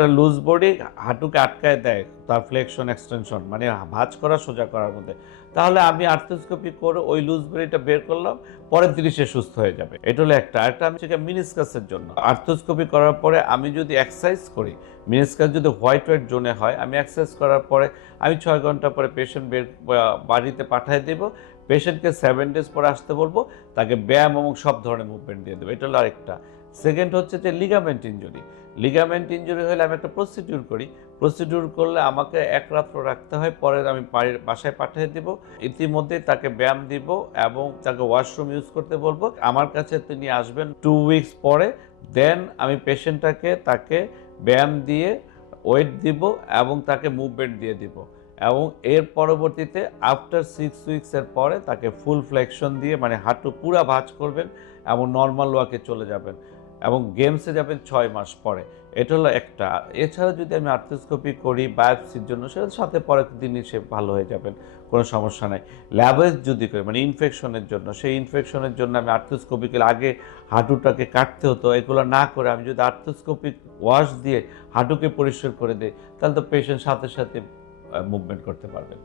একটা loose body হাঁটুকে আটকায় দেয় তার ফ্লেকশন এক্সটেনশন মানে ভাঁজ করা সোজা করার মধ্যে, তাহলে আমি আর্থ্রোস্কোপি করে ওই লুজ বডিটা বের করলাম, পরের দিনই সে সুস্থ হয়ে যাবে। এটা হলো একটা। আরেকটা আমি মিনিসকাসের জন্য আর্থ্রোস্কোপি করার পরে আমি যদি এক্সারসাইজ করি, মিনিসকাস যদি হোয়াইট জোনে হয়, আমি এক্সারসাইজ করার পরে আমি 6 ঘন্টা পরে পেশেন্ট বাড়িতে পাঠিয়ে দেব। পেশেন্টকে 7 ডেজ পরে আসতে বলবো, তাকে ব্যায়াম এবং সব ধরনের মুভমেন্ট দিয়ে দেবো। এটা হলো আরেকটা। সেকেন্ড হচ্ছে যে লিগামেন্ট ইনজুরি। লিগামেন্ট ইনজুরি হলে আমি একটা প্রসিডিউর করি। প্রসিডিউর করলে আমাকে 1 রাত্র রাখতে হয়, পরে আমি বাসায় পাঠিয়ে দেব। ইতিমধ্যে তাকে ব্যায়াম দিব এবং তাকে ওয়াশরুম ইউজ করতে বলবো। আমার কাছে তিনি আসবেন 2 উইকস পরে, দেন আমি তাকে ব্যায়াম দিয়ে ওয়েট দিব এবং তাকে মুভমেন্ট দিয়ে দিব, এবং এর পরবর্তীতে আফটার 6 উইকসের পরে তাকে ফুল ফ্লেকশন দিয়ে মানে হাঁটু পুরা ভাঁজ করবেন এবং নর্মাল ওয়াকে চলে যাবেন এবং গেমসে যাবেন 6 মাস পরে। এটা হলো একটা। এছাড়া যদি আমি আর্থ্রোস্কোপি করি বায়োপসির জন্য, সেটার সাথে পরের দিনই সে ভালো হয়ে যাবেন, কোনো সমস্যা নাই। ল্যাবেজ যদি করি মানে ইনফেকশনের জন্য, সেই ইনফেকশনের জন্য আমি আর্থ্রোস্কোপিকে আগে হাঁটুটাকে কাটতে হতো, এগুলো না করে আমি যদি আর্থ্রোস্কোপিক ওয়াশ দিয়ে হাঁটুকে পরিষ্কার করে দিই, তাহলে তো পেশেন্ট সাথে সাথে মুভমেন্ট করতে পারবেন।